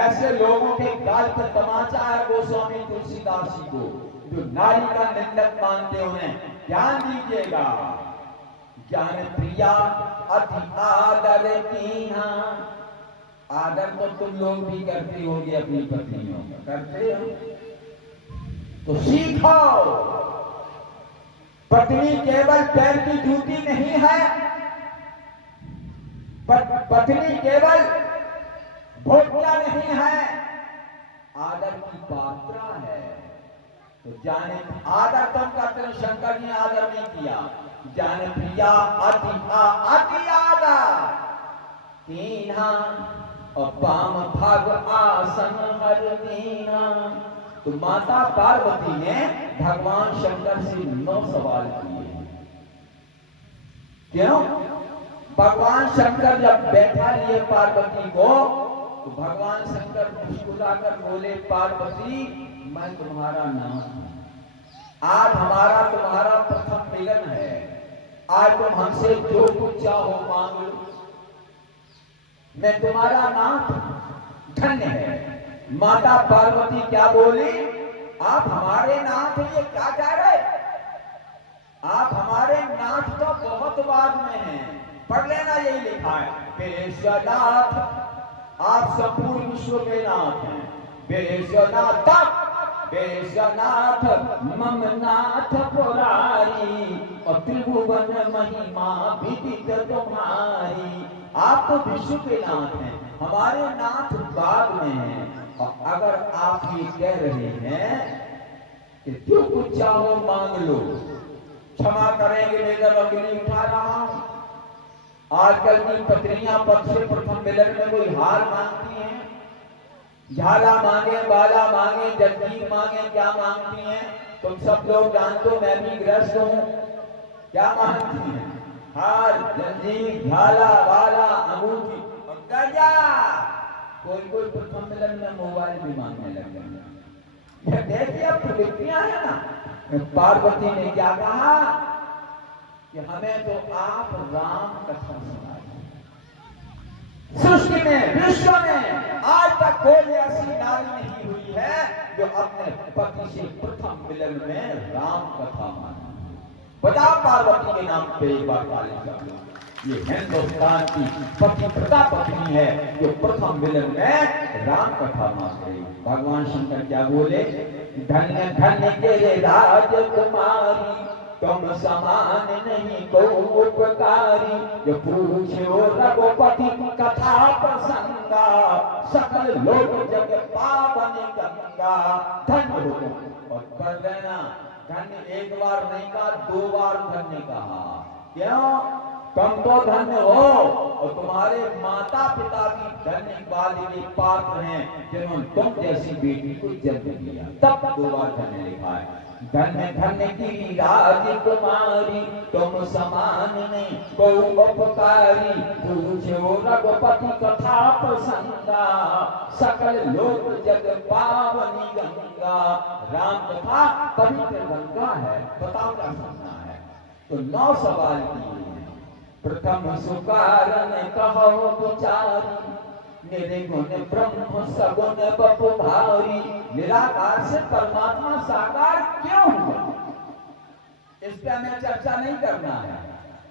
ऐसे लोगों के गाल पर तमाचा है गोस्वामी तुलसीदास जी को, जो नारी का निंदक मानते उन्हें ध्यान दीजिएगा। ज्ञान प्रिया अति आदर कीना, आदर तो तुम लोग भी करते होगे अपनी पत्नियों का, करते हो तो सीखो। पत्नी केवल पैर की जूती नहीं है, पत्नी केवल भोटिया नहीं है, आदर की पात्रा है। तो जाने आदर तुम करते हो, शंकर जी आदर नहीं किया। जाने प्रिया अति आदर कीन्हा और पाम भाग आसन हर दीना। तो माता पार्वती ने भगवान शंकर से 9 सवाल किए। क्यों? भगवान शंकर जब बैठा लिए पार्वती को, तो भगवान शंकर मुस्कुराकर बोले, पार्वती मैं तुम्हारा नाम हूं, आज हमारा तुम्हारा प्रथम मिलन है, आज तुम हमसे जो कुछ चाहो मांग लो, मैं तुम्हारा नाथ, धन्य है। माता पार्वती क्या बोली? आप हमारे नाथ हैं, ये क्या कह रहे? आप हमारे नाथ तो बहुत बाद में हैं, पढ़ लेना, यही लिखा है, बेशनाथ, आप संपूर्ण विश्व के नाथ हैं। बेशनाथ बेशनाथ ममनाथ पुरारी और त्रिभुवन महिमा विदित तुम्हारी। आप तो विश्व के नाथ हैं, हमारे नाथ बाद में हैं। और अगर आप ये कह रहे हैं कि जो कुछ चाहो मांग लो, क्षमा करेंगे मेरा अग्नि उठा रहा हूं। आजकल की पत्नियां पद से प्रथम मिलन में कोई हार मांगती हैं, झाला मांगे, बाला मांगे, जंजीर मांगे, क्या मांगती हैं? तुम सब लोग जानते हो, मैं भी ग्रस्त हूं। क्या मांगती हैं? हार, जंजीर, झाला, बाला, अंगूठी और गजा। कोई कोई प्रथम मिलन में मोबाइल भी मांगने लग गए। ये देखिए अब प्रवृत्तियां है ना। पार्वती ने क्या कहा कि हमें तो आप राम कथा सुनाइए। सृष्टि में, विश्व में आज तक कोई ऐसी नारी नहीं हुई है जो अपने पति से प्रथम मिलन में राम कथा माने। बताओ पार्वती के नाम पे एक बार ताली कर लो। ये हिंदुस्तान की पतिव्रता पत्नी है जो प्रथम मिलन में राम कथा मान रही। भगवान शंकर क्या बोले? धन्य धन्य के राजकुमारी, तुम समान नहीं को उपकारी। जो पूछो रघुपति कथा प्रसंगा, सकल लोक जग पावन गंगा। धन्य हो और कर देना। धन्य एक बार नहीं कहा, 2 बार धन्य कहा। क्यों? तुम तो धन्य हो और तुम्हारे माता पिता भी धन्य वाले पात्र हैं जिन्होंने तुम जैसी बेटी को जन्म दिया। तब 2 बार धन्य लिखा है। धन्य धन्य की राजकुमारी, तुम समान नहीं को उपकारी। पूछो रघुपति कथा प्रसंगा, सकल लोक जग पावनी गंगा। राम कथा पवित्र गंगा है। बताओ क्या सुनना है? तो 9 सवाल किए। प्रथम सुकारण कहो विचारी, निर्गुण ब्रह्म सगुण बपु भारी। निराकार से परमात्मा साकार क्यों हुआ, इस पे हमें चर्चा नहीं करना है।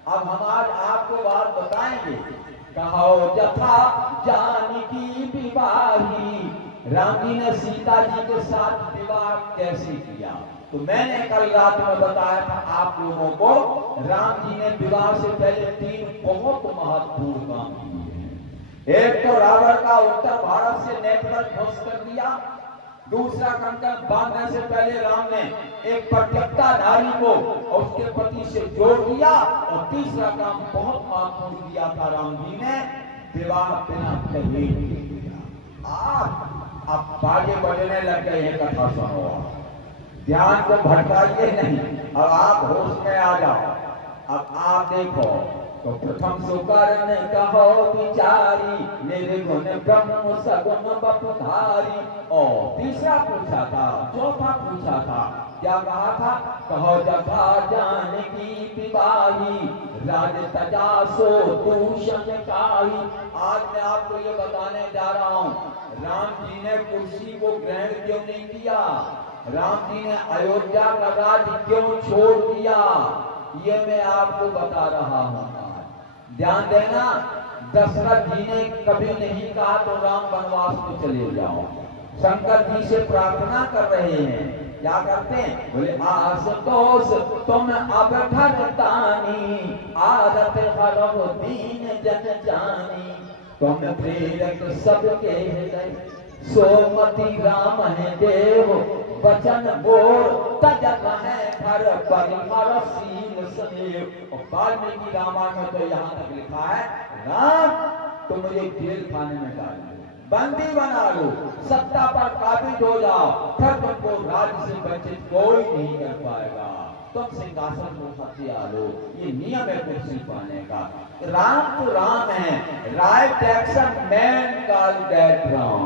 अब हम आज आपको बात बताएंगे। कहो जथा जानकी विवाही, राम जी ने सीता जी के साथ विवाह कैसे किया? तो मैंने कल रात में बताया था आप लोगों को, राम जी ने विवाह से पहले 3 बहुत महत्वपूर्ण काम किए हैं। एक तो रावण का उत्तर भारत से नेटवर्क ध्वस्त कर दिया। दूसरा कंकड़ बांधने से पहले राम ने एक प्रत्यक्ता नारी को और उसके पति से जोड़ दिया। और तीसरा काम बहुत महत्वपूर्ण किया था राम जी ने, विवाह बिना दहेज किया। आप आगे बढ़ने लग गए हैं, कथा सुनो, ध्यान को भटकाइए नहीं। अब आप होश में आ जाओ। अब आप देखो तो प्रथम सुकर्ण कहो विचारी, निर्गुण ब्रह्म सगुण बपुधारी। और तीसरा पूछा था, चौथा पूछा था क्या कहा था? कहो जथा जानकी पिबाही, राज तजा सो दूषण काही। आज मैं आपको ये बताने जा रहा हूं, राम जी ने कुर्सी को ग्रहण क्यों नहीं किया, राम जी ने अयोध्या का राज क्यों छोड़ दिया, ये मैं आपको बता रहा हूं। ध्यान देना, दशरथ जी ने कभी नहीं कहा तो राम वनवास में चले जाओ। शंकर जी से प्रार्थना कर रहे हैं, क्या करते हैं? बोले आशुतोष तुम अब ठगतानी, आदत हरहु दीन जन जानी। तुम प्रेरक सबके हृदय, सोमति राम है देव वचन बोर, तजन है घर परिवार सील सनेव। और वाल्मीकि रामायण में तो यहाँ तक लिखा है, राम तुम मुझे जेल खाने में डाल दो, बंदी बना लो, सत्ता पर काबिज हो जाओ, फिर तुमको राज्य से वंचित कोई नहीं कर पाएगा, तुम सिंहासन को हथिया लो। ये नियम है कुर्सी पाने का। राम तो राम है, right action man call that Ram.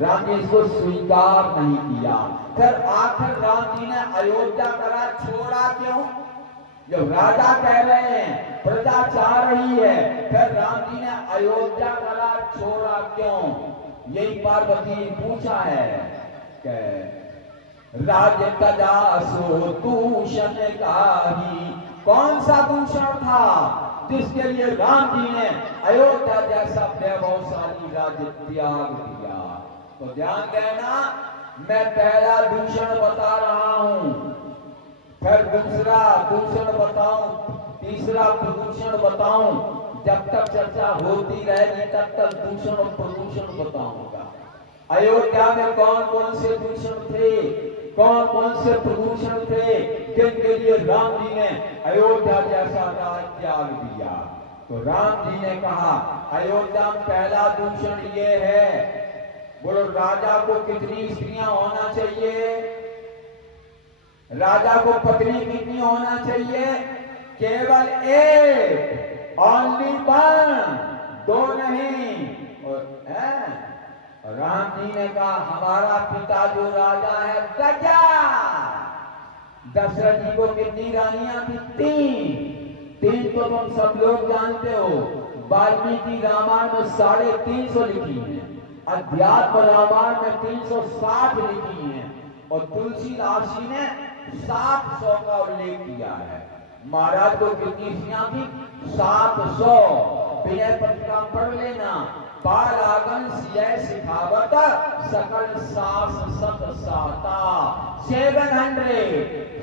Ram ji इसको स्वीकार नहीं किया। फिर आखिर राम जी ने अयोध्या का राज छोड़ा क्यों? जब राजा कह रहे हैं, प्रजा चाह रही है, फिर राम जी ने अयोध्या का राज छोड़ा क्यों? यही पार्वती ने पूछा है कि राज्य तजा सो दूषण काही। कौन सा दूषण था जिसके लिए राम जी ने अयोध्या जैसा वैभवशाली राज्य त्याग दिया? तो ध्यान देना, मैं पहला दूषण बता रहा हूं, फिर दूसरा दूषण बताऊं, तीसरा प्रदूषण बताऊं। जब तक चर्चा होती रहेगी तब तक दूषण और प्रदूषण बताऊंगा। अयोध्या में कौन कौन से दूषण थे, कौन कौन से प्रदूषण थे, जिनके लिए राम जी ने अयोध्या जैसा राज त्याग दिया? तो राम जी ने कहा, अयोध्या में पहला दूषण ये है, बोलो राजा को कितनी स्त्रियां होना चाहिए? राजा को पत्नी कितनी होना चाहिए? केवल एक, ओनली वन, दो नहीं। और राम जी ने कहा, हमारा पिता जो राजा है गजा। दशरथ जी को कितनी रानियां थी? तीन तो तुम सब लोग जानते हो। वाल्मीकि रामायण में 350 लिखी है, अध्यात्म रामायण में 360 लिखी है, और तुलसीदास जी ने 700 का उल्लेख किया है। महाराज को कितनी स्त्रियां थी? 700। विनय पत्रिका पढ़ लेना, बाल आगन सिय सिखावत सकल सास सत साता।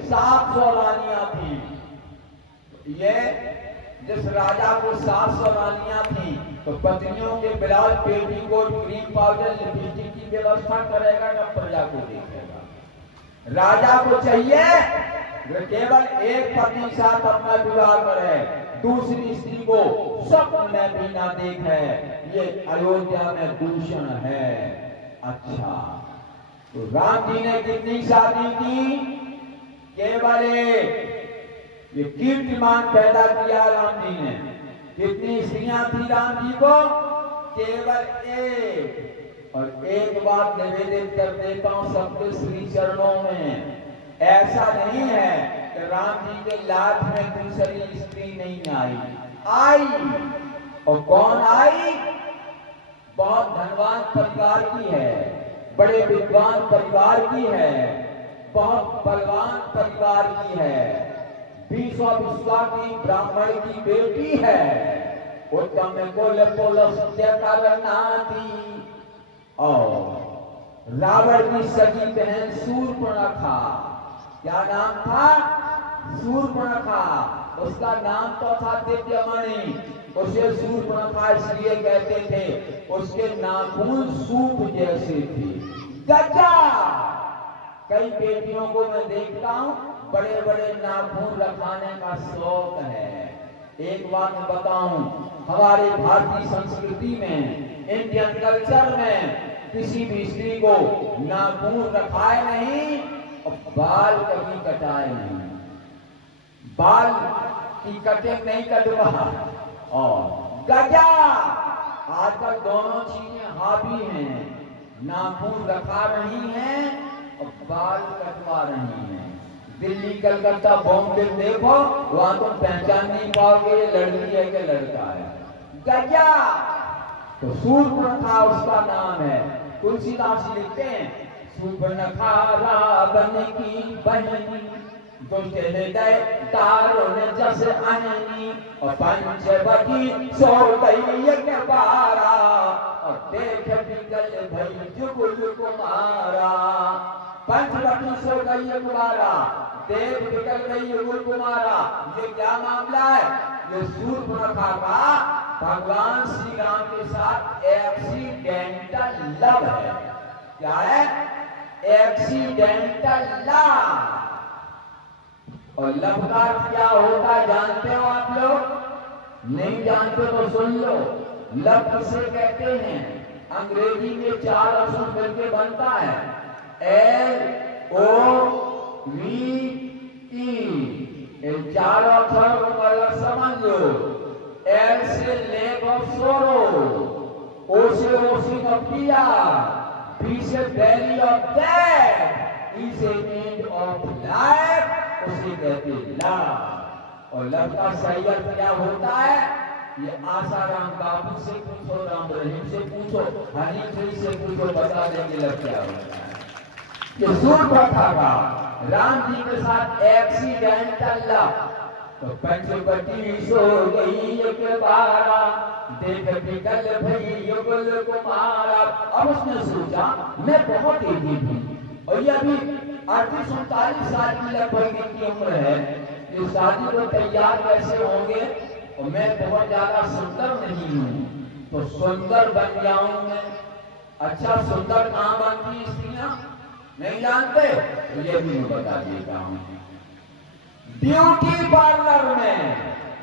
700 रानियां थी। ये जिस राजा को 700 रानियां थी, तो पत्नियों के blouse, petticoat, cream powder, lipstick की व्यवस्था करेगा ना प्रजा को देखेगा? राजा को चाहिए केवल एक पत्नी के साथ अपना विवाह करे, दूसरी स्त्री को स्वप्न में भी ना देखे। ये अयोध्या में दूषण है। अच्छा, तो राम जी ने कितनी शादी की? केवल एक। ये कीर्तिमान पैदा किया राम जी ने। कितनी स्त्रियां थी राम जी को? केवल एक। और एक बात निवेदित कर देता हूं सबके श्री चरणों में, ऐसा नहीं है कि राम जी के लाभ में दूसरी स्त्री नहीं आई। और कौन आई? बहुत धनवान परिवार की है, बड़े विद्वान परिवार की है, बहुत बलवान परिवार की है, विश्वा की ब्राह्मण की बेटी है, उत्तम कुल पुलस्त्य करनाती। और रावण की सगी बहन शूर्पणखा, क्या नाम था? शूर्पणखा। उसका नाम तो था दिव्यमणि, उसे शूर्पणखा इसलिए कहते थे, उसके नाखून सूप जैसे थे। गजा, कई बेटियों को मैं देखता हूं बड़े बड़े नाखून रखाने का शौक है। एक बात मैं बताऊं, हमारे भारतीय संस्कृति में, इंडियन कल्चर में किसी भी स्त्री को नाखून रखाए नहीं और बाल कभी कटाए नहीं, बाल की कटिंग नहीं कटवा। और गजा, आजकल दोनों चीजें हावी हैं, नाखून रखा रही हैं और बाल कटवा रही हैं। दिल्ली कलकत्ता बॉम्बे देखो, वहां तुम पहचान नहीं पाओगे ये लड़की है कि लड़का है। गया तो सूर्पनखा उसका नाम है। तुलसीदास लिखते हैं, सूर्पनखा रावण की बहनी, तो चले गए दारुण जस अहनी, और पंचवटी सो गई एक बारा, और देख बिगल भई जुगुल कुमारा। पंचवटी सो गई एक बारा, देख बिगल गई जुगुल कुमारा। ये क्या मामला है? ये सूर्पनखा का भगवान श्री राम के साथ एक्सीडेंटल लव है। क्या है? Accidental love. और लव का क्या होता है जानते हो आप लोग? नहीं जानते तो सुन लो। लव किसे कहते हैं? अंग्रेजी में 4 अक्षर मिलकर बनता है, LOVE। इन 4 अक्षरों को अलग समझ लो। L से लेक ऑफ सोरो, O से ओसिन ऑफ टीयर, B से वैली ऑफ डेथ, E से एंड ऑफ लाइफ, उसे कहते लव। और लव का सही अर्थ क्या होता है? ये आसाराम बाबू से पूछो, राम रहीम से पूछो, हनी सिंह से पूछो, बता देंगे लव क्या होता है। ये सूर्पनखा का राम जी के साथ एक्सीडेंटल लव। तो पंचवटी सो गई एक बारा, देख बिगल भई युगल कुमारा। अब उसने सोचा मैं बहुत तेजी हूँ, और ये अभी 38-39 साल की लगभग इनकी उम्र है, ये शादी को तैयार कैसे होंगे? और मैं बहुत ज्यादा सुंदर नहीं हूँ, तो सुंदर बन जाऊं मैं। अच्छा, सुंदर कहाँ बनती स्त्रियां? नहीं जानते? तो ये भी मैं बता देता हूँ, ब्यूटी पार्लर में।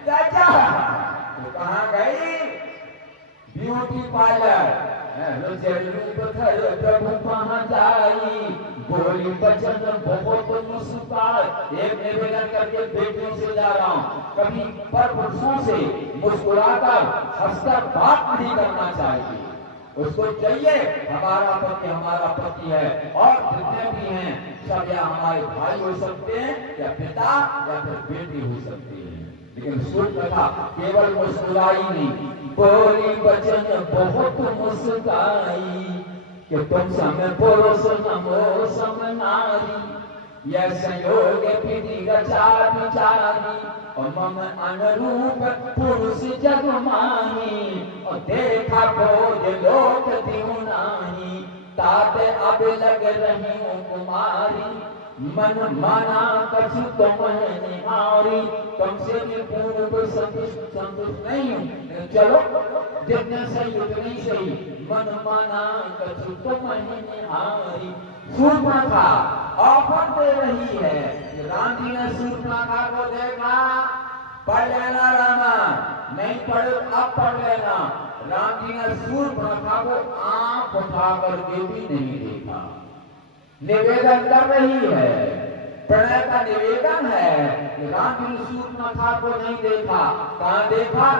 चाचा तो कहाँ गई? Beauty parlour. प्रभु कहाँ जाई, बोली बचन बहुत मुस्कुराए। एक निवेदन करके बेटियों से जा रहा हूँ, कभी पर पुरुषों से मुस्कुराकर हंसकर बात नहीं करना चाहिए। उसको चाहिए हमारा पति है, और जितने भी हैं सब या हमारे भाई हो सकते हैं, या पिता, या फिर बेटी हो सकती है। लेकिन सूर्पनखा केवल मुस्कुराई नहीं, बोली वचन बहुत मुस्कुराई, कि तुम सम पुरुष नमो सम नारी, यह संयोग विधि रचा विचारी, और मम अनुरूप पुरुष जग माही, और देखा खोज लोक दिहु नाही, ताते अब लग रही हूँ कुमारी, मन माना कछु तुम निहारी। तुमसे भी पूर्ण संतुष्ट नहीं हूँ, चलो जितने सही उतने सही, मन माना कछु तुम निहारी। सूर्पनखा ऑफर दे रही है। राम जी ने सूर्पनखा को देखा, पढ़ लेना रामा, नहीं पढ़े अब पढ़ लेना। राम जी ने सूर्पनखा को आंख उठा करके भी नहीं देखा। निवेदन कर रही है, प्रणय का निवेदन है। राम जी ने सूर्पनखा को नहीं देखा। कहाँ देखा?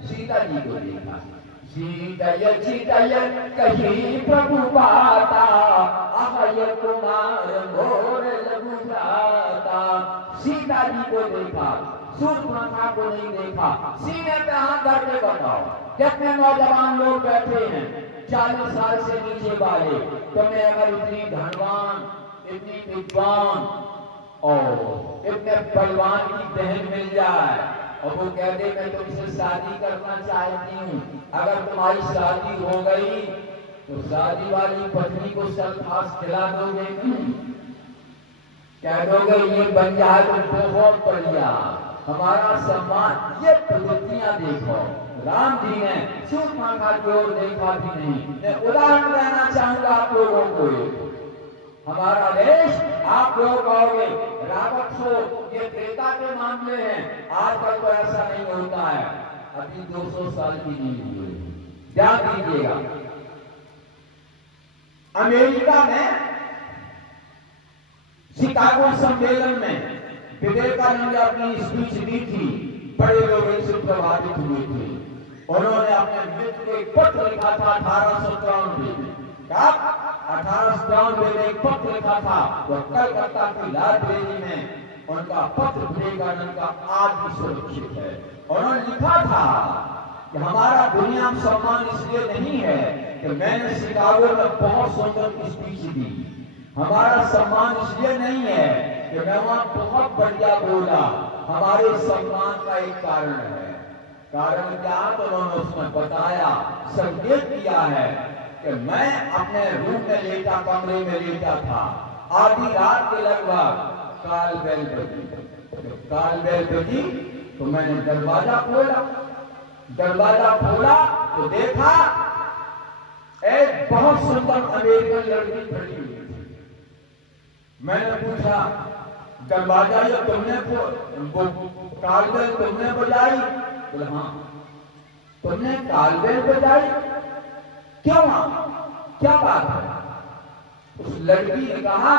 सीता जी को देखा। सीतय कही प्रभु बाता, अभय कुमार मोर लघु भ्राता। सीता जी को देखा, सूर्पनखा को नहीं देखा। सीने पे हाथ धर के बताओ, कितने नौजवान लोग बैठे हैं 40 साल से नीचे वाले, तुम्हें अगर इतनी धनवान, इतनी विद्वान और इतने बलवान की बहन मिल जाए, और वो कह दे मैं तुमसे शादी करना चाहती हूँ, अगर तुम्हारी शादी हो गई तो शादी वाली पत्नी को सल्फास खिला दोगे? कह दोगे ये बन जाए तो बहुत बढ़िया, हमारा सम्मान। ये प्रवृत्तियां देखो, राम जी ने सूर्पनखा की ओर देखा भी नहीं। मैं उदाहरण देना चाहूंगा आप लोगों को, हमारा देश, आप लोग कहोगे रावत सो ये त्रेता के मामले हैं, आजकल तो ऐसा नहीं होता है, अभी 200 साल की नहीं हुई। ध्यान दीजिएगा, अमेरिका में शिकागो सम्मेलन में विवेकानंद ने अपनी स्पीच दी थी, बड़े लोग इनसे प्रभावित हुए थे। उन्होंने अपने मित्र को एक पत्र लिखा था 1893 में। 1893 ब्राउन ने एक पत्र लिखा था, वह कलकत्ता की लाइब्रेरी में उनका पत्र विवेकानंद का आज भी सुरक्षित है। उन्होंने लिखा था कि हमारा दुनिया में सम्मान इसलिए नहीं है कि मैंने शिकागो में बहुत सुंदर स्पीच दी, हमारा सम्मान इसलिए नहीं है कि मैं वहां बहुत बढ़िया बोला, हमारे सम्मान का एक कारण है। कारण क्या? तो उन्होंने उसमें बताया, संकेत किया है कि मैं अपने रूम में लेटा, कमरे में लेटा था, आधी रात के लगभग काल बेल बजी तो मैंने दरवाजा खोला तो देखा एक बहुत सुंदर अमेरिकन लड़की खड़ी हुई थी। मैंने पूछा, दरवाजा ये तुमने कालबेल तुमने बजाई? बोले हाँ। तुमने कालबेल बजाई? क्यों? क्या बात है? उस लड़की ने कहा,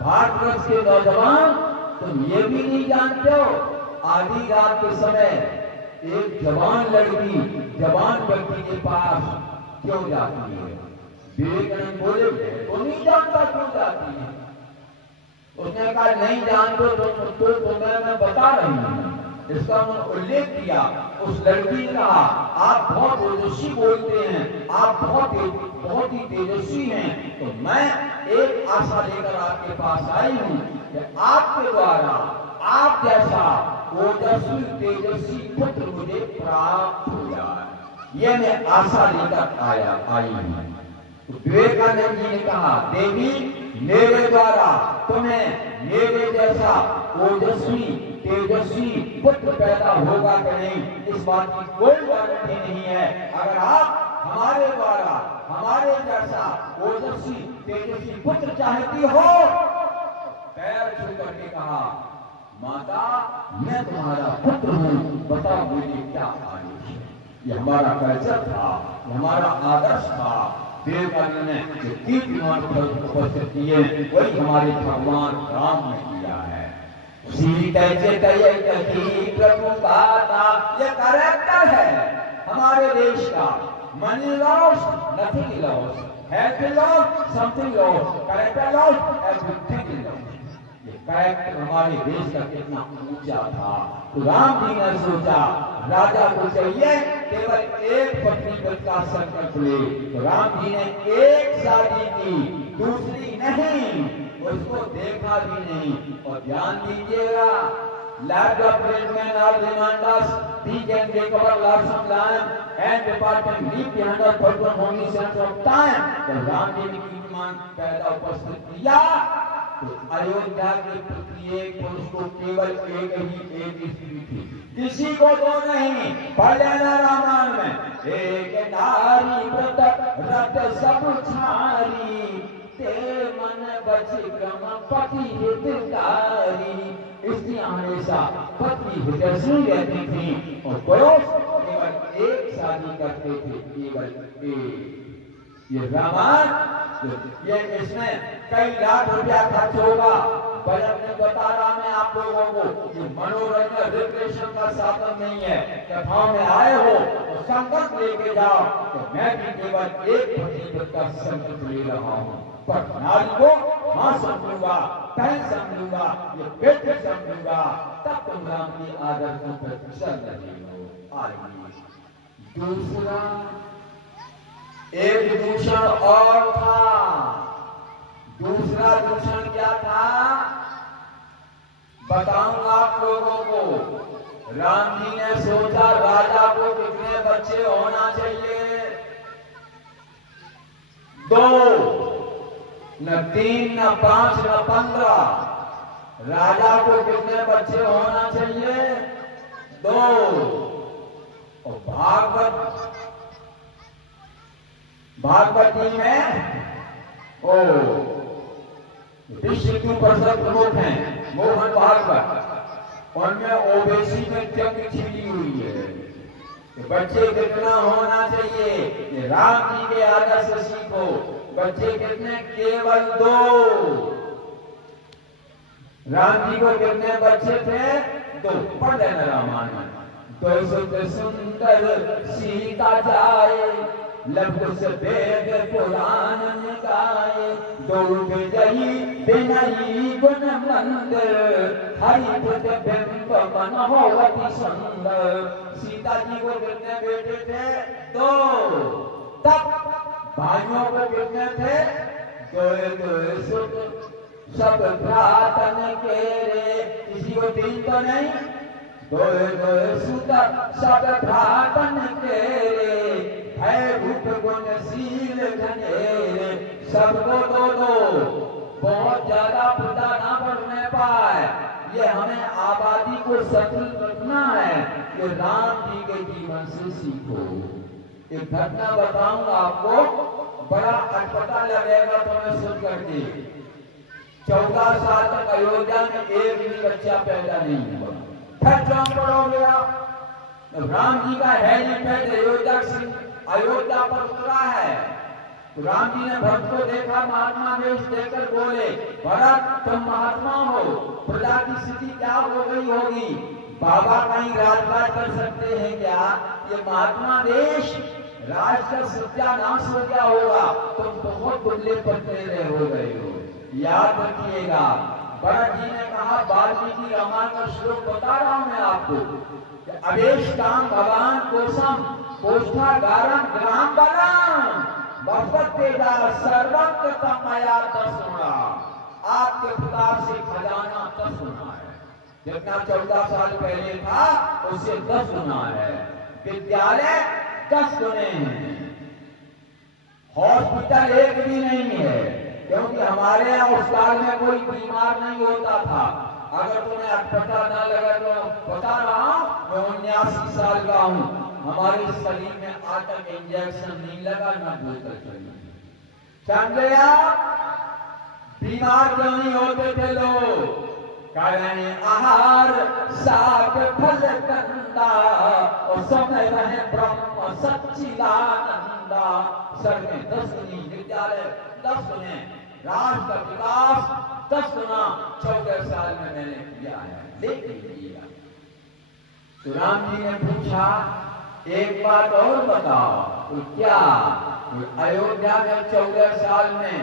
भारतवर्ष के नौजवान, तुम ये भी नहीं जानते हो आधी रात के समय एक जवान लड़की जवान व्यक्ति के पास क्यों जाती है? विवेकानंद बोले, तो नहीं जानता क्यों जाती है। उसने कहा, नहीं जानते तो तुम्हें मैं बता रही हूँ। इसका उन्होंने उल्लेख किया। उस लड़की ने कहा, आप बहुत तेजस्वी बोलते हैं, आप बहुत ही तेजस्वी हैं, तो मैं एक आशा लेकर आपके पास आई हूँ कि आपके द्वारा आप जैसा ओजस्वी तेजस्वी पुत्र मुझे प्राप्त हो जाए, ये मैं आशा लेकर आई हूँ। विवेकानंद जी ने कहा, देवी मेरे द्वारा तुम्हें मेरे जैसा ओजस्वी तेजस्वी पुत्र पैदा होगा कि नहीं, इस बात की कोई गारंटी नहीं है। अगर आप हमारे द्वारा हमारे जैसा ओजस्वी तेजस्वी पुत्र चाहती हो, पैर छू करके कहा, माता मैं तुम्हारा पुत्र हूँ, बताओ मुझे क्या आदेश है। ये हमारा कल्चर था, हमारा आदर्श था। विवेकानंद ने जो कीर्तिमान उपस्थित किए वही हमारे भगवान राम ने किया है। सीता प्रभु बाता, ये कैरेक्टर है हमारे देश का। Money loss nothing loss, health loss something loss, character loss everything loss. ये कैरेक्टर हमारे देश का कितना ऊंचा था। तो राम जी ने सोचा, राजा को चाहिए केवल एक पत्नी का संकल्प ले। तो राम जी ने एक शादी की, दूसरी नहीं, उसको देखा भी नहीं। और ध्यान दीजिएगा, लैब ऑफ ट्रीटमेंट और reminders they can recover lots of time and department leave behind the person only sense of time. तो राम जी ने कीर्तिमान पैदा उपस्थित किया तो अयोध्या के प्रत्येक पुरुष को केवल एक स्त्री थी, किसी को तो नहीं। पढ़ लेना रामायण में, एक नारी व्रत रत सब छारी, ते मन बच क्रम पति हितकारी। स्त्रियां हमेशा पति हितैषी रहती थी और पुरुष केवल एक शादी करते थे, केवल एक। ये रामायण, ये इसमें कई लाख रुपया खर्च होगा। बजट में बता रहा मैं आप लोगों को, ये मनोरंजन रिक्रिएशन का साधन नहीं है। कथाओं में आए हो तो संकल्प लेके जाओ तो मैं भी केवल एक पति का संकल्प ले रहा हूँ, पर नारी को मां समझूंगा, बहन समझूंगा, ये बेटी समझूंगा, तब तुम राम की आदर्शों पर चल रहे हो। आइए दूसरा, एक दूषण और था। दूसरा दूषण क्या था बताऊंगा आप लोगों को। राम जी ने सोचा, राजा को कितने बच्चे होना चाहिए? 2, न 3, न 5, न 15। राजा को कितने बच्चे होना चाहिए? 2। और भागवत जी में विश्व की प्रसिद्ध प्रमुख हैं मोहन भागवत, उनमें ओबीसी में जंग छिड़ी हुई है कि बच्चे कितना होना चाहिए। ये राम जी के आदर्श से सीखो। बच्चे कितने? केवल 2। राम जी को कितने बच्चे थे? 2। पढ़ लेना रामायण में। 2 सुंदर सीता जाए, लघुस वेद पुराण गाए, दो विजयी विनयी गुण मंदिर, हरि प्रतिबिंब मन हो अति सुंदर। सीता जी को कितने बेटे थे? दो। तब भाइयों को कितने थे? दो सुत, सब भ्रातन के रे। किसी को तीन तो नहीं, दो सुत सब भ्रातन के रे, भय रूप गुणशील घनेरे। सबको दो। बहुत ज्यादा पिता ना बढ़ने पाए, ये हमें आबादी को संतुलित रखना है। कि राम जी के जीवन से सीखो। एक घटना बताऊंगा आपको, बड़ा अटपटा लगेगा तुम्हें सुन करके। 14 साल तक अयोध्या में एक भी बच्चा पैदा नहीं हुआ। फिर चौंकड़ हो गया। राम जी का हेलीपैड अयोध्या पर उतरा है। तो राम जी ने भक्त को देखा, महात्मा वेश देकर बोले, भरत तुम महात्मा हो, प्रजा की स्थिति क्या हो गई होगी? बाबा कहीं राजपाट कर सकते हैं क्या? ये महात्मा देश राज का सत्यानाश हो गया होगा। तुम बहुत दुबले पतले हो गए हो। याद रखिएगा। भरत जी ने कहा, वाल्मीकि रामायण का श्लोक बता रहा हूं मैं आपको। अवेश काम भगवान कोशम कोष्ठागारम ग्राम बलम बफतेदा सर्वत्र तमया तस्मरा। आपके प्रताप से खजाना 10 गुना है। जितना 14 साल पहले था उससे 10 गुना है। विद्यालय 10 गुने हैं। हॉस्पिटल एक भी नहीं है, क्योंकि हमारे यहाँ उस काल में कोई बीमार नहीं होता था। अगर तुम्हें पता न लगा तो बता रहा हूं, मैं 79 साल का हूं। हमारे शरीर में आज तक इंजेक्शन नहीं लगा, ना बोतल चली। समझे आप? बीमार क्यों नहीं होते थे लोग? कारण आहार साग फल कंदा, और समय रहे ब्रह्म सच्चिदानंदा। सर में 10 गुनी विद्यालय 10 गुने, राष्ट्र का विकास 10 गुना 14 साल में मैंने किया है, लेकिन किया। तो राम जी ने पूछा, एक बात और बताओ। तो क्या? अयोध्या में 14 साल में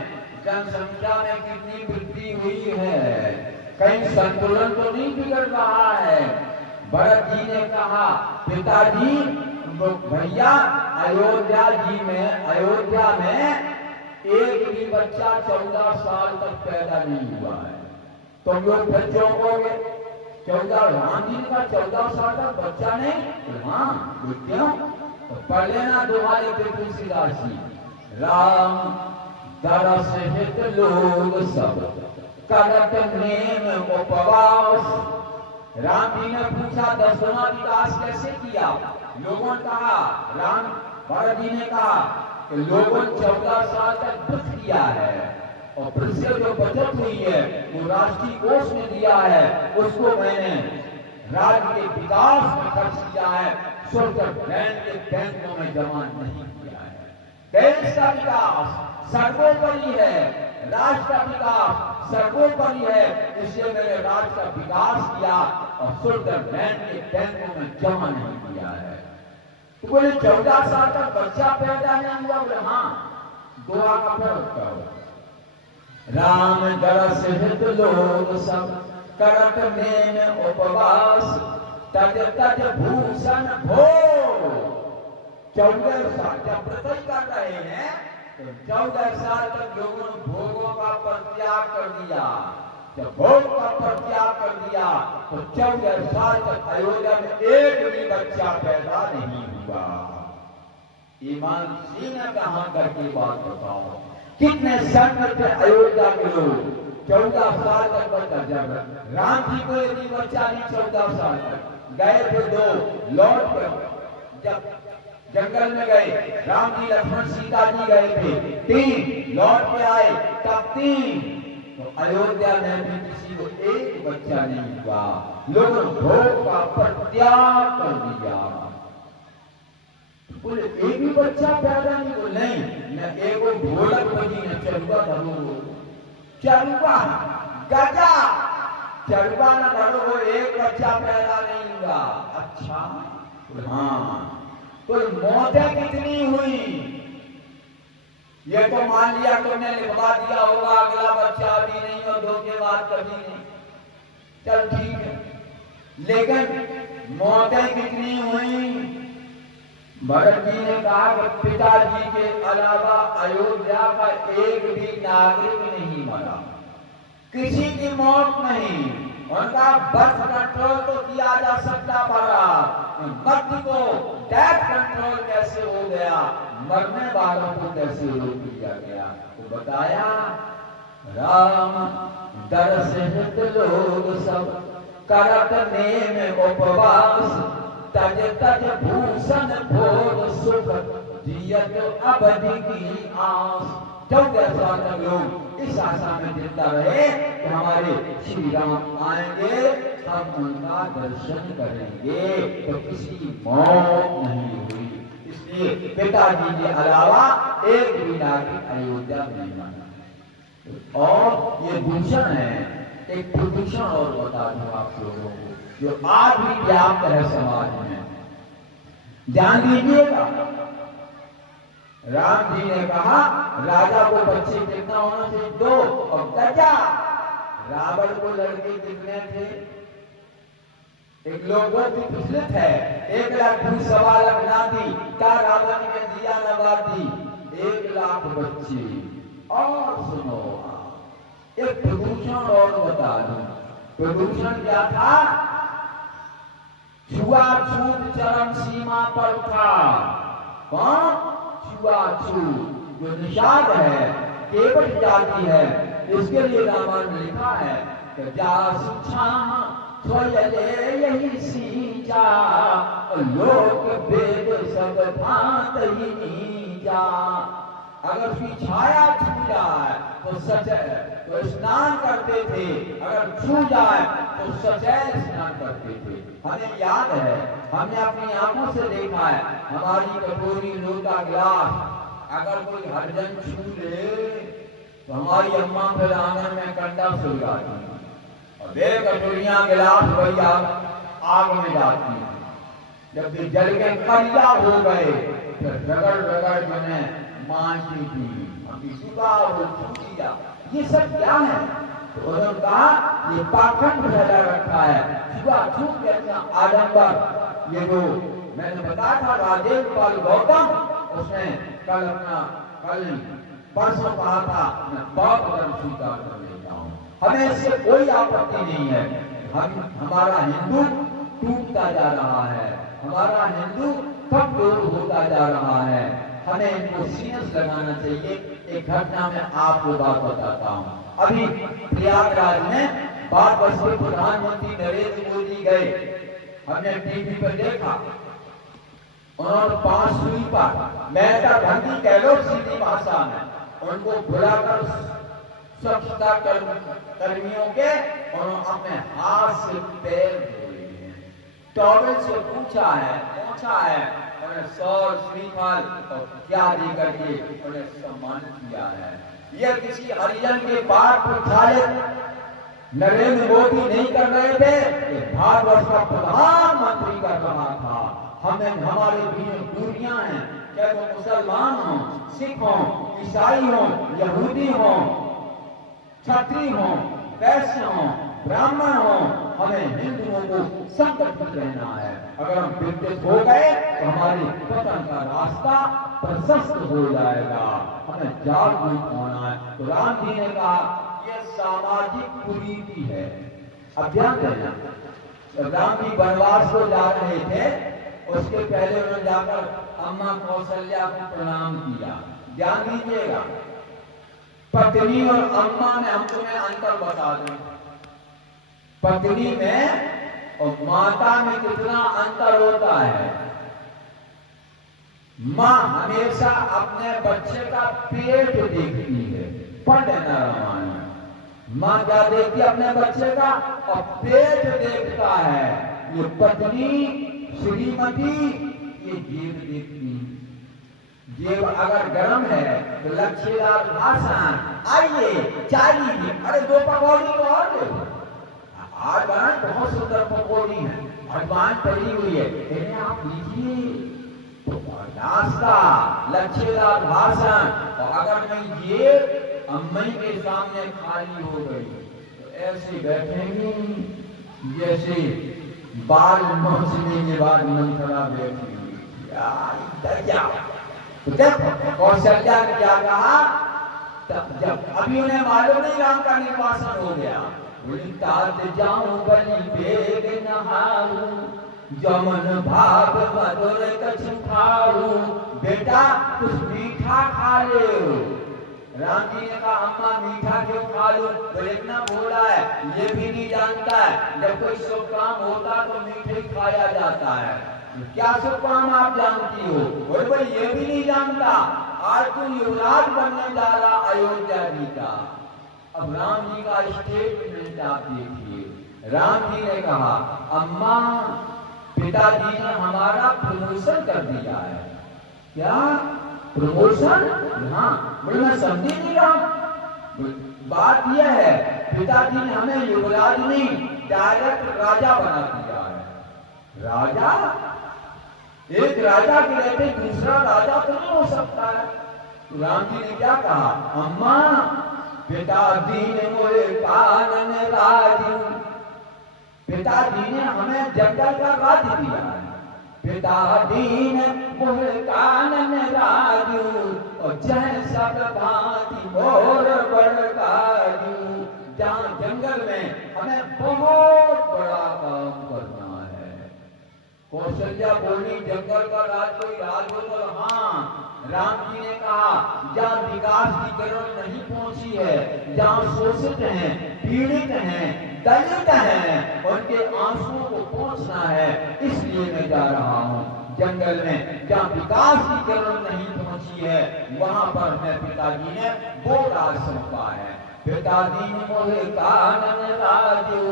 जनसंख्या में कितनी वृद्धि हुई है? कहीं संतुलन तो नहीं बिगड़ रहा है? भरत जी ने कहा, पिताजी भैया अयोध्या में एक भी बच्चा 14 साल तक पैदा नहीं हुआ है। तुम लोग फिर चौंकोगे। 14 राम जी का 14 साल तक बच्चा नहीं? हाँ, क्यों? तो पढ़ लेना दोबारे पे तुलसीदास जी। राम दरस हित लोग सब करत नेम उपवास। राम जी ने पूछा, 10 गुना विकास कैसे किया? लोगों ने कहा, भरत जी ने कहा कि लोगों ने 14 साल तक व्रत किया है, और व्रत से जो बचत हुई है वो राष्ट्रीय कोष में दिया है, उसको मैंने राज्य के विकास में खर्च किया है, सोचकर बैंक के बैंकों में जमा नहीं किया है। देश का विकास सर्वोपरि है, राष्ट्र का विकास सर्वोपरि है, इसलिए मैंने राष्ट्र का विकास किया और सोचकर बैंक के बैंकों में जमा नहीं किया है। तो बोले 14 साल तक बच्चा पैदा नहीं हुआ? बोले हाँ। दुआ का फर्क करो। राम दरस हित लोग सब करत नेम उपवास, तज तज भूषण भोग। 14 साल जब व्रत कर रहे हैं तो 14 साल तक लोगों ने भोगों का परित्याग कर दिया। जब भोग का परित्याग कर दिया तो 14 साल तक अयोध्या में एक भी बच्चा पैदा नहीं हुआ। ईमान सीना कहां करके बात बताओ। कितने संकट थे अयोध्या के लोग। 14 साल तक बच्चा, जब राम जी को यदि बच्चा नहीं 14 साल तक गए थे, 2 लौट कर जब जंगल में गए, राम जी लक्ष्मण सीता जी गए थे, 3 लौट के आए, तब 3। तो अयोध्या में भी किसी को एक बच्चा नहीं हुआ। लोगों ने भोग का परित्याग कर दिया। बोले एक भी बच्चा पैदा नहीं हो? नहीं, एक ढोलक बजी न चरुआ धरो, चरुआ गजा चरुआ न धरो, एक बच्चा पैदा नहीं हुआ। अच्छा, हाँ। तो मौतें कितनी हुई? ये तो मान लिया तुमने लिखवा दिया होगा अगला बच्चा अभी नहीं और धोखेबाज कभी नहीं, चल ठीक है, लेकिन मौतें कितनी हुई? भरत जी ने कहा कि पिताजी के अलावा अयोध्या का एक भी नागरिक नहीं मरा, किसी की मौत नहीं। उनका बर्थ कंट्रोल तो किया जा सकता पड़ा, मृत्यु को डेथ कंट्रोल कैसे हो गया, मरने वालों को कैसे रोक दिया गया? तो बताया राम दर्शित लोग सब करत नेम उपवास, तज तज भूषण भोग सुख जियत अवधि की आस। 14 साल तक लोग इस आशा में जिंदा रहे कि हमारे श्री राम आएंगे, हम उनका दर्शन करेंगे, तो किसी की मौत नहीं हुई। इसलिए पिताजी के अलावा एक भी नागरिक अयोध्या में नहीं मरा। और ये दूषण है, एक प्रदूषण और बता दूं आप लोगों को जो आज भी व्याप्त है समाज में, ध्यान दीजिएगा। राम जी ने कहा राजा को बच्चे कितना होना चाहिए? 2 और गजा। रावण को लड़के कितने थे? एक लोगों की पुस्तक है 1 लाख 2.25 नाती का रावण ने दिया नवादी 1 लाख बच्चे। और सुनो एक प्रदूषण और बता दूं, प्रदूषण क्या था? छुआछूत चरम सीमा पर था। कौन? छुआछूत जो निषाद है, केवट जाति है, इसके लिए रामायण में लिखा है कि जासूछा यही सींचा, लोक वेद सब भांत ही नीचा। अगर उसकी छाया छू जाए तो सचैल तो स्नान करते थे, अगर छू जाए तो सचैल स्नान करते थे। हमें याद है, हमने अपनी आंखों से देखा है, हमारी कटोरी लोटा गिलास अगर कोई हरिजन छू ले तो हमारी अम्मा फिर आंगन में कंडा सुलगाती है और 2 कटोरियां गिलास भैया आग में जाती है। जब भी जल के करिया हो गए फिर रगड़ रगड़ मैंने मांझी थी, अभी सुबह वो छूटिया। ये सब क्या है? तो उन्होंने कहा ये पाखंड फैला रखा है, छुआछूत कहते हैं आडंबर। ये जो मैंने बताया था राजेंद्र पाल गौतम, उसने कल परसों कहा था मैं पाप धर्म स्वीकार कर लेता हूँ। हमें इससे कोई आपत्ति नहीं है। हमारा हिंदू टूटता जा रहा है, हमारा हिंदू कमजोर होता जा रहा है, हमें इनको सीरियस लगाना चाहिए। एक घटना में आपको बात बताता हूँ। अभी प्रयागराज में भारत के प्रधानमंत्री नरेंद्र मोदी गए, हमने टीवी पर देखा, उन्होंने 5 सुई पर मेहता भंगी कह लो सीधी भाषा में उनको बुलाकर स्वच्छता कर्मियों के उन्होंने अपने हाथ से पैर धोए, टॉवल से पूछा है उन्हें सौर श्रीफल और क्या देकर के उन्हें सम्मानित किया है। यह किसी हरिजन के पाठ प्रचारित नरेंद्र मोदी नहीं कर रहे थे, भारतवर्ष का प्रधानमंत्री कर रहा था। हमें हमारे बीच दूरियां हैं, चाहे वो मुसलमान हो, सिख हो, ईसाई हो, यहूदी हो, क्षत्रिय हो, वैश्य हो, ब्राह्मण हो, हमें हिंदुओं को संगठित रहना है। अगर हम विकसित हो गए तो हमारे पतन का रास्ता प्रशस्त हो जाएगा। हमें जागरूक होना है। तो राम जी ने कहा यह सामाजिक कुरीति है। अब ध्यान देना, राम जी वनवास को जा रहे थे, उसके पहले उन्होंने जाकर अम्मा कौशल्या को प्रणाम किया। ध्यान दीजिएगा, पत्नी और अम्मा में हम तुम्हें अंतर बता दें। पत्नी में और माता में कितना अंतर होता है। माँ हमेशा अपने बच्चे का पेट देखती है। पढ़ लेना रामायण। माँ क्या देखती है? अपने बच्चे का और पेट देखता है। ये पत्नी श्रीमती ये जीव देखती। जेब अगर गर्म है तो लच्छेदार भाषण, आइए चाय लीजिए, अरे 2 पकौड़ी तो और दे। आज बनाए बहुत सुंदर पकौड़ी है, भगवान तली हुई है, इन्हें आप लीजिए। नाश्ता, लच्छेदार भाषण, और अगर मैं ये अम्मी के सामने खाली हो गई तो ऐसे बैठेंगी जैसे बाल नोचने के बाद मंथरा बैठी हुई। यार क्या तो जब कौशल्या ने क्या कहा, तब जब अभी उन्हें मालूम नहीं राम का निर्वासन हो गया, तात जाऊं बलि बेग नहाऊं, जमन भाग मधुर कछु खाऊं, बेटा कुछ मीठा खा ले। राम जी ने कहा अम्मा मीठा क्यों खा लूं, तो इतना भोला है ये भी नहीं जानता है जब कोई शुभ काम होता तो मीठे ही खाया जाता है। क्या शुभ काम आप जानती हो, बोले भाई ये भी नहीं जानता, आज तू युवराज बनने जा रहा अयोध्या जी का। अब राम जी का स्टेटमेंट आप देखिए, राम जी ने कहा अम्मा पिताजी ने हमारा प्रमोशन कर दिया है। क्या प्रमोशन? हाँ, बोले मैं समझी नहीं रहा। बात यह है पिताजी ने हमें युवराज नहीं डायरेक्ट राजा बना दिया है। राजा? एक राजा के रहते दूसरा राजा तो नहीं हो सकता है। तो राम जी ने क्या कहा, अम्मा पिताजी ने मोरे कानन राजू, पिताजी ने हमें जंगल का राज दिया है। पिताजी ने मोरे कानन राजू, और जय सब भांति मोर बड़काजू। जहाँ जंगल में हमें बहुत बड़ा काम करना है। कौशल्या बोली जंगल का राज कोई राज हो तो हाँ। राम जी ने कहा जहाँ विकास की जरूरत नहीं पहुंची है, जहाँ शोषित हैं, पीड़ित हैं, दलित हैं, उनके आंसुओं को पहुंचना है, इसलिए मैं जा रहा हूँ जंगल में। जहाँ विकास की जरूरत नहीं पहुंची है वहां पर मैं पिताजी ने वो राज सौंपा है। पिताजी ने मोहे कानन राजू,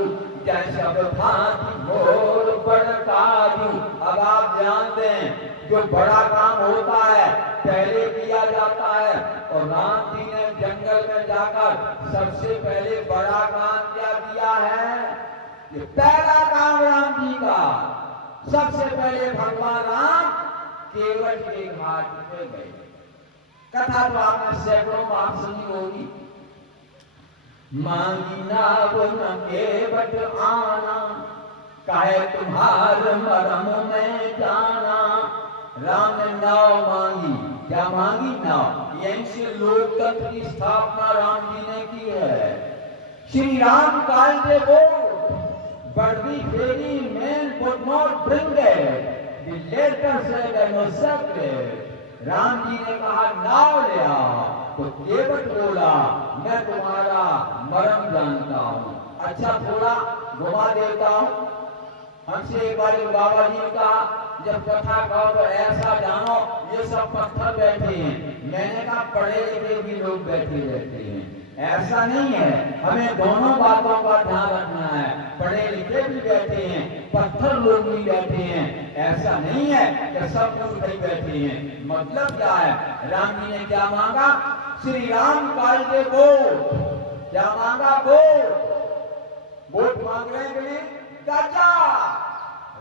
जैसा भांति मोर बड़काजू। अब आप ध्यान दें जो बड़ा काम होता है पहले किया जाता है, और राम जी ने जंगल में जाकर सबसे पहले बड़ा काम क्या किया है। ये पहला काम राम जी का, सबसे पहले भगवान राम केवट के घाट पे गए। कथा तो आपने सैकड़ों बार सुनी होगी। मांगी नाव न केवट आना, काहे तुम्हार मरम में जाना। राम ने नाव मांगी, क्या मांगी? नाव। यहीं से लोकतंत्र की स्थापना राम जी ने की है। श्री राम काल के boat, but the ferry man could not bring it. The letter said I was sacred. Ram ji ने कहा नाव ले आओ, तो केवट बोला मैं तुम्हारा मरम जानता हूँ। अच्छा थोड़ा घुमा देता हूँ। हमसे एक बार बाबा जी ने कहा जब कथा कहो तो ऐसा जानो ये सब पत्थर बैठे हैं। मैंने कहा पढ़े लिखे भी लोग बैठे रहते हैं, ऐसा नहीं है। हमें दोनों बातों का ध्यान रखना है, पढ़े लिखे भी बैठे हैं, पत्थर लोग भी बैठे हैं। ऐसा नहीं है कि सब लोग नहीं बैठे हैं। मतलब क्या है, राम जी ने क्या मांगा? श्री राम काल के बोट, क्या मांगा? बोट मांग रहे हैं गजा।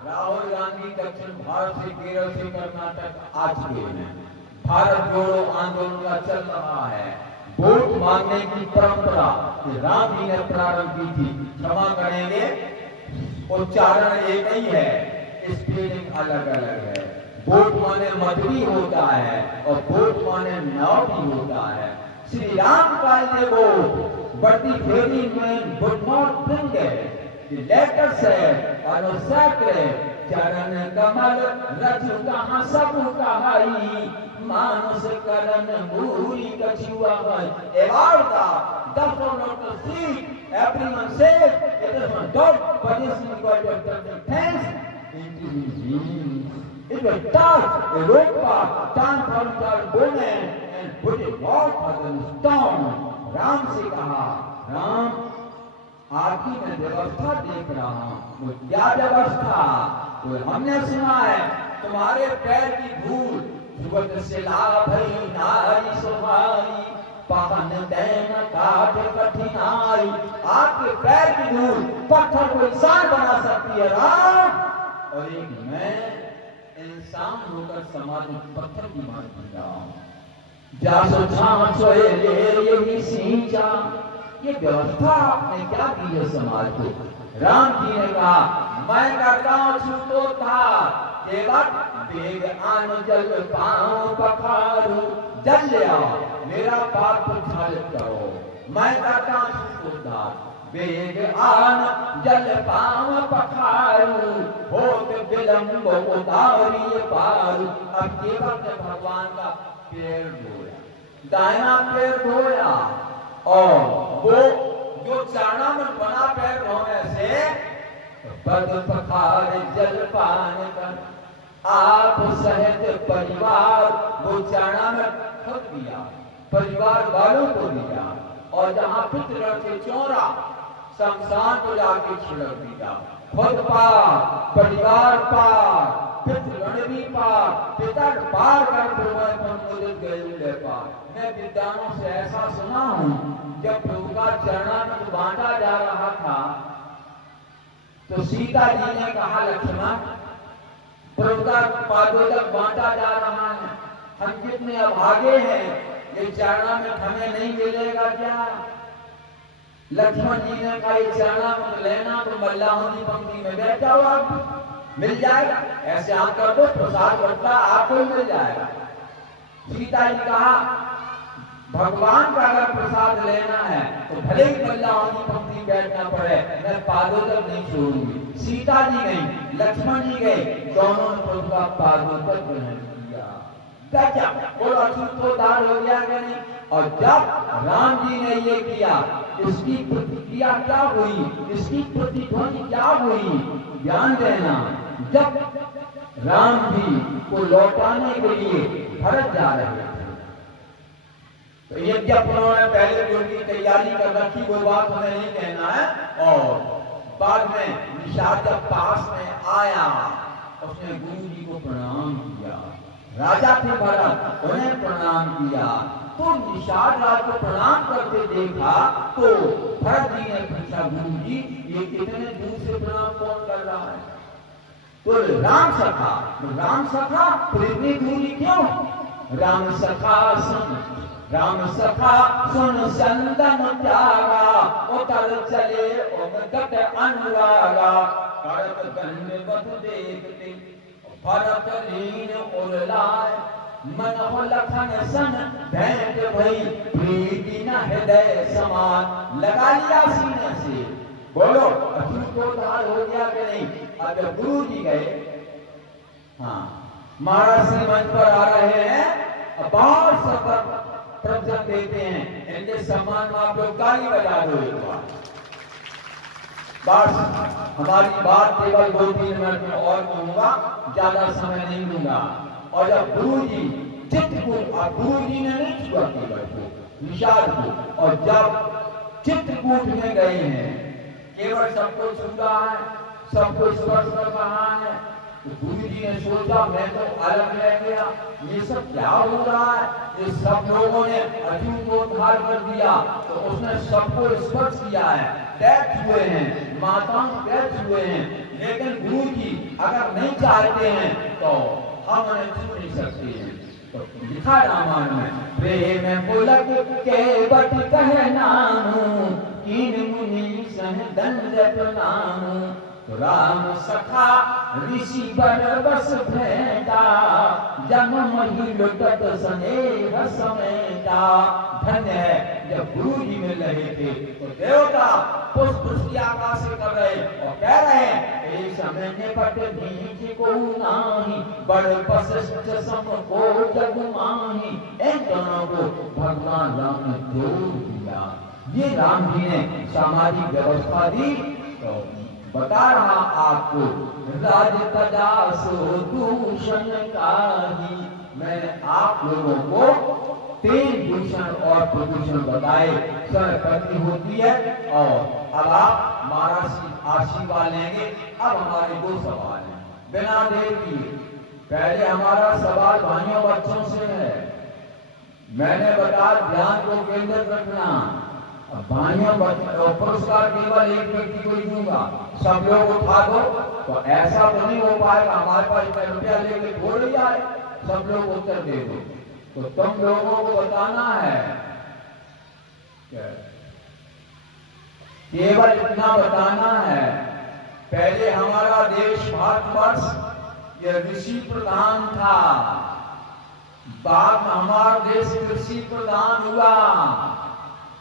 राहुल गांधी दक्षिण भारत से केरल से कर्नाटक आ चुके हैं। भारत जोड़ो आंदोलन का चल रहा है। वोट मांगने की परंपरा राम जी ने प्रारंभ की थी। क्षमा करेंगे उच्चारण एक ही है, स्पेलिंग अलग अलग है। वोट माने मत भी होता है और वोट माने नाव भी होता है। श्री राम काल ने वोट बढ़ती फेरी में would not bring it. The letter said और sacred चरण कमल रचु कहाँ सब कहाई, मानुष करण भूरी कछुआ है। About that, therefore not to see. Everyone says it is not God, but it is God of the thanks. It was touch a rope transformed bone and put it off for the stone. Ram से कहा, राम आपकी मैं व्यवस्था देख रहा हूँ। क्या व्यवस्था? तो हमने सुना है तुम्हारे पैर की धूल सुबह से लाभ नारी सुहाई, पावन दैन काट कठिनाई। आपके पैर की धूल पत्थर को इंसान बना सकती है राम, और एक मैं इंसान होकर समाज में पत्थर की मार बन रहा हूं। जासो छाम सोए यही सींचा, ये व्यवस्था आपने क्या की है समाज को। राम जी ने कहा मैं करता हूं तो था केवल बेग आन जल पांव पखारू, जल ले आओ मेरा पाप क्षालित करो। मैं करता हूं तो था बेग आन जल पांव पखारू, होत विलंब उतारी पारू। अब केवल ने भगवान का पैर धोया, दाहिना पैर धोया, और वो जो चरणामृत बना पैर धोने से पद पखार जल पान कर, आप सहित परिवार वो चरणामृत खुद दिया, परिवार वालों को दिया, और जहां पितृ के चौरा शमशान को जाके छिड़क दिया। खुद पार, परिवार पार, पितृगण भी पार, पितर पार कर गए पार। मैं विद्वानों से ऐसा सुना हूं, जब प्रभु का चरणामृत बांटा जा रहा था तो सीता जी ने कहा लक्ष्मण प्रभु का पादोदक बांटा जा रहा है, हम कितने अभागे हैं, ये चरणामृत हमें नहीं मिलेगा क्या। लक्ष्मण जी ने कहा ये चरणामृत लेना तो मल्लाहों की पंक्ति में बैठा हुआ मिल जाएगा, ऐसे आप कर दो प्रसाद बटला आपको ही मिल जाएगा। सीता जी कहा भगवान का अगर प्रसाद लेना है तो भले ही मल्लाहों की पंक्ति बैठना पड़े, मैं पादोदक नहीं छोड़ूंगी। सीता जी गई, लक्ष्मण जी गए, दोनों ने प्रभु का पादोदक ग्रहण किया। क्या बोलो अछूतोद्धार हो गया कि नहीं। और जब राम जी ने ये किया, इसकी प्रतिक्रिया क्या हुई, इसकी प्रतिध्वनि क्या हुई, ध्यान देना। जब राम जी को लौटाने के लिए भरत जा रहे थे तो ये जब उन्होंने पहले भी उनकी तैयारी कर रखी, वो बात हमें नहीं कहना है। और बाद में निषाद जब पास में आया उसने गुरु जी को प्रणाम किया, राजा थे भरत, उन्हें प्रणाम किया। तो निषाद राज को प्रणाम करते देखा तो भरत जी ने पूछा गुरु जी ये कितने दूर से प्रणाम कौन कर रहा है। तो राम सखा फिर इतनी दूरी क्यों। राम सखा सुन संदन त्यागा, उतर चले गट अनुरागा। करत दंडवत देखते भरत लीन उरलाए, मन हो लखन सन भेंट भई, प्रीति न हृदय समान। लगा लिया सीने से, बोलो अछूतोद्धार हो गया कि नहीं। अब जब गुरु जी गए, हाँ महाराज श्री मंच पर आ रहे हैं, बहुत सफर प्रवचन देते हैं, इनके सम्मान में आप लोग ताली बजा दो एक बार। बस हमारी बात केवल 2-3 मिनट में और कहूंगा, ज्यादा समय नहीं लूंगा। और जब गुरु जी चित्रकूट, और गुरु जी ने नहीं छुआ केवल को निषाद को, और जब चित्रकूट में गए हैं केवल सबको छू रहा है, सबको स्पर्श कर रहा है, तो गुरु जी ने सोचा मैं तो अलग रह गया, ये सब क्या हो रहा है। ये सब लोगों ने अछूतोद्धार कर दिया, तो उसने सबको स्पर्श किया है, पैर छुए हैं, माताओं पैर छुए हैं, लेकिन गुरु जी अगर नहीं चाहते हैं तो हम उन्हें छू नहीं सकते हैं। तो लिखा रामायण में, प्रेम पुलक के बट कहनामु, कीन मुनि सह दंड प्रणामु। राम सखा ऋषि बर बस भेंटा, जम मही लुटत स्नेह समेटा। धन्य है जब गुरु जी मिल रहे थे तो देवता पुष्प की आकाश से कर रहे और कह रहे हैं एक समय निपट नीच को नाही, बड़ वशिष्ठ सम को जग माही। इन दोनों को भगवान राम ने जोड़ दिया। ये राम जी ने सामाजिक व्यवस्था दी। तो बता रहा आपको, राज तजा सो दूषण काही। मैंने आप लोगों को 3 दूषण और प्रदूषण बताए, सर्वप्रति होती है। और अब आप हमारा आशीर्वाद लेंगे। अब हमारे 2 सवाल हैं, बिना देर किए। पहले हमारा सवाल भाइयों बच्चों से है। मैंने बताया ध्यान को केंद्रित रखना, भाइयों पुरस्कार केवल एक व्यक्ति को ही दूंगा, सब लोग उठा दो तो ऐसा तो नहीं हो पाएगा। हमारे पास इतना रुपया लेके थोड़ी आए, सब लोग उत्तर दे दो। तो तुम लोगों को बताना है, केवल इतना बताना है, पहले हमारा देश भारतवर्ष ये ऋषि प्रधान था, बाद में हमारा देश कृषि प्रधान हुआ,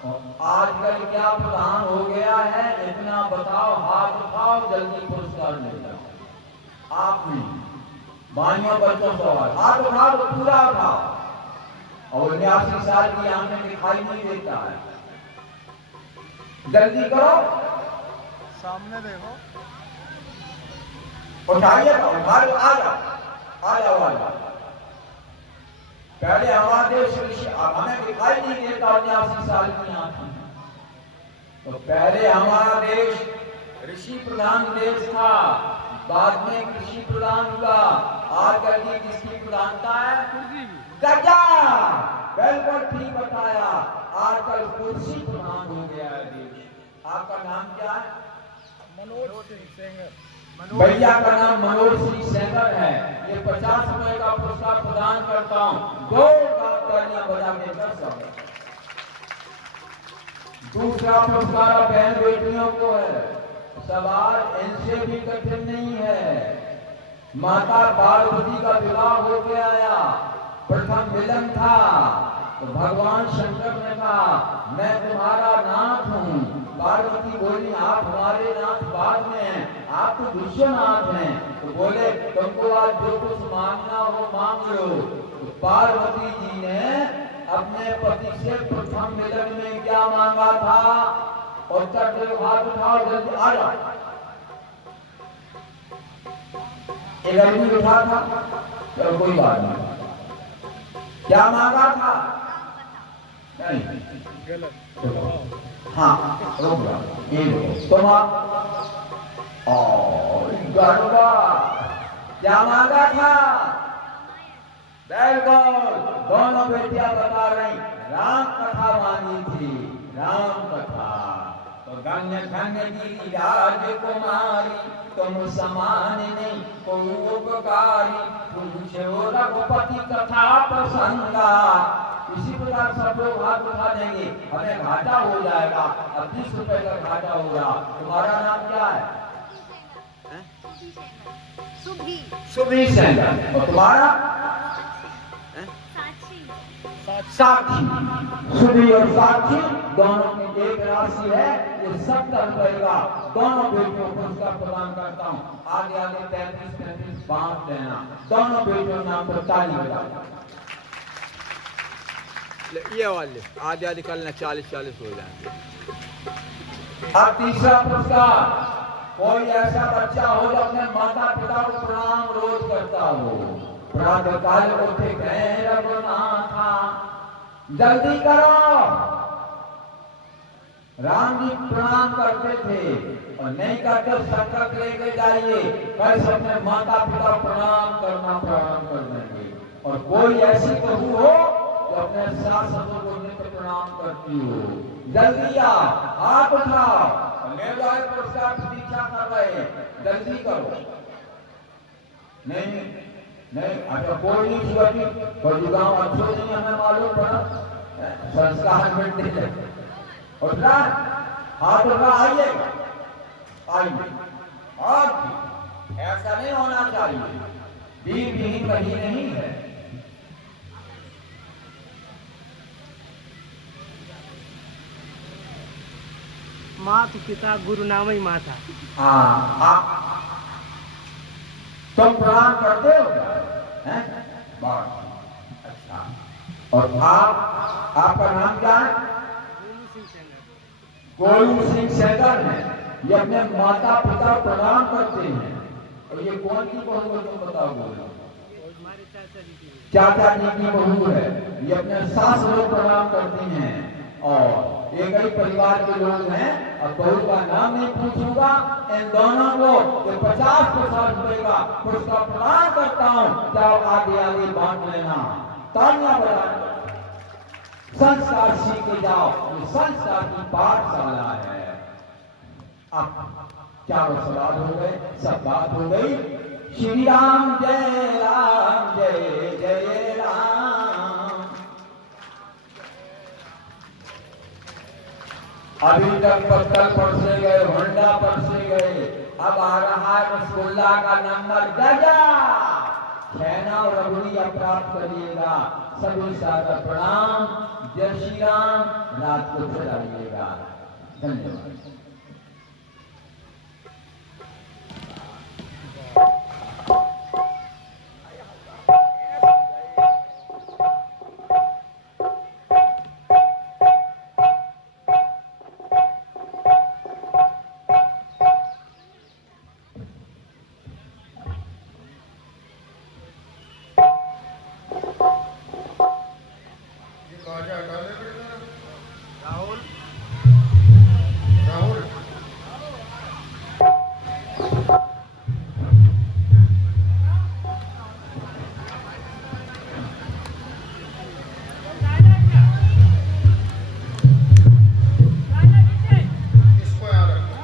और आजकल क्या प्रधान हो गया है, इतना बताओ, हाथ उठाओ, जल्दी पुरस्कार ले जाओ। आप नहीं, भाइयों बच्चों सवाल, हाथ उठाओ तो पूरा उठाओ। और 89 साल की आंखें दिखाई नहीं देता है, जल्दी करो, सामने देखो, उठाइए, आ जाओ। पहले हमारा देश ऋषि, हमें दिखाई नहीं देता 89 साल की आंखें, तो पहले हमारा देश ऋषि प्रधान देश था, बाद में कृषि प्रधान हुआ। आजकल की किसकी प्रधानता है? गजा, बिल्कुल ठीक बताया, आजकल कुर्सी प्रधान हो गया है देश। आपका नाम क्या है? मनोज सिंह सेंगर। भैया का नाम मनोज सिंह सेंगर है। ये 50 रुपए का पुरस्कार प्रदान करता हूँ, दो तालियां बजा के कर सकते। दूसरा पुरस्कार बहन बेटियों को है, सवाल इनसे भी कठिन नहीं है। माता पार्वती का विवाह हो के आया, प्रथम मिलन था, तो भगवान शंकर ने कहा मैं तुम्हारा नाथ हूँ। पार्वती बोली आप हमारे नाथ बाद में हैं, आप तो विश्वनाथ हैं। तो बोले तुमको आज जो कुछ मांगना हो मांग लो। तो पार्वती जी ने अपने पति से प्रथम मिलन में क्या मांगा था? उत्तर दो, हाथ उठाओ, जल्दी आ जाओ। एक आदमी उठा था, चलो कोई बात नहीं। क्या मांगा था? नहीं गलत। हाँ रुक जाओ, ये लो तुम आप। गड़बा, क्या मांगा था? बिल्कुल, दोनों बेटियां बता रही, राम कथा मांगी थी, राम कथा। तो धन्य धन्य की राजकुमारी, तुम समान नहीं कोई उपकारी, पूछो रघुपति कथा प्रसंगा। इसी प्रकार सब लोग हाथ उठा देंगे, हमें घाटा हो जाएगा। अब 20 रुपए का घाटा होगा। तुम्हारा नाम क्या है? सुभी सेंगर। और तुम्हारा? साक्षी। सुभी और साक्षी दोनों की एक राशि है, ये 70 रुपए का दोनों बेटियों को पुरस्कार प्रदान करता हूँ। आगे आगे 33-33 बांट देना, दोनों बेटियों नाम पर ताली बजाओ। ये वाले आधे आधे कल 40-40 हो जाएंगे। अब तीसरा पुरस्कार, कोई ऐसा बच्चा हो जो अपने माता पिता को प्रणाम रोज करता हो। प्रातः काल उठे गए रघुनाथा, जल्दी करो। राम जी प्रणाम करते थे, और नहीं करते संकल्प लेके जाइए, कल अपने माता पिता प्रणाम करना प्रारंभ कर देंगे। और कोई ऐसी बहू हो तो अपने सास ससुर को नित्य प्रणाम करती हो, जल्दी आ, हाथ उठाओ, पुरस्कार प्रतीक्षा कर रहे, जल्दी करो। नहीं नहीं, अच्छा कोई नहीं छुआती, कोई गाँव अच्छो नहीं, हमें मालूम पड़ा, संस्कार मिलते हैं। उठा, हाथ उठा, आइएगा, आइए। और ऐसा नहीं होना चाहिए, वीर विहीन कहीं नहीं है। मात पिता गुरु नाम ही माता। हाँ, तुम प्रणाम करते हो क्या? हैं? बहुत अच्छा। और आपका नाम क्या है? गोलू सिंह सेंगर है। ये अपने माता पिता प्रणाम करते हैं। और ये कौन की बहू है तुम बताओ? चाचा जी की बहू है। ये अपने सास लोग प्रणाम करती हैं, और एक ही परिवार के लोग हैं। और बहू का नाम नहीं पूछूंगा, इन दोनों को ये 50-50 रुपए का पुरस्कार प्रदान करता हूँ। जाओ आगे आगे बांट लेना, तालियां बजा। संस्कार सीख के जाओ, ये संस्कार की पाठशाला है। अब चारों सवाल हो गए, सब बात हो गई। श्री राम जय जय राम। अभी तक पत्थर परसे गए, होंडा परसे गए, अब आ रहा है रसगुल्ला का नंबर। गजा छैना और रबड़िया प्राप्त करिएगा। सभी सादर प्रणाम। जय श्री राम। रात को फिर आइएगा। धन्यवाद। राहुल राहुल इसको याद रखो,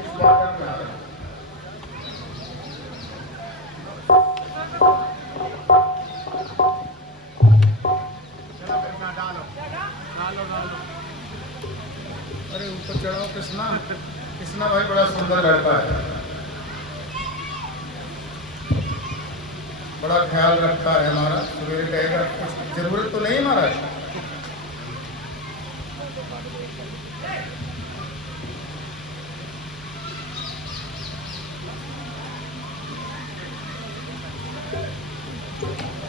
इस बॉर्डर में याद रखो। अरे ऊपर चढ़ाओ कृष्णा। कृष्णा भाई बड़ा सुंदर लड़का है, बड़ा ख्याल रखता है हमारा। सवेरे कहेगा कुछ जरूरत तो नहीं महाराज।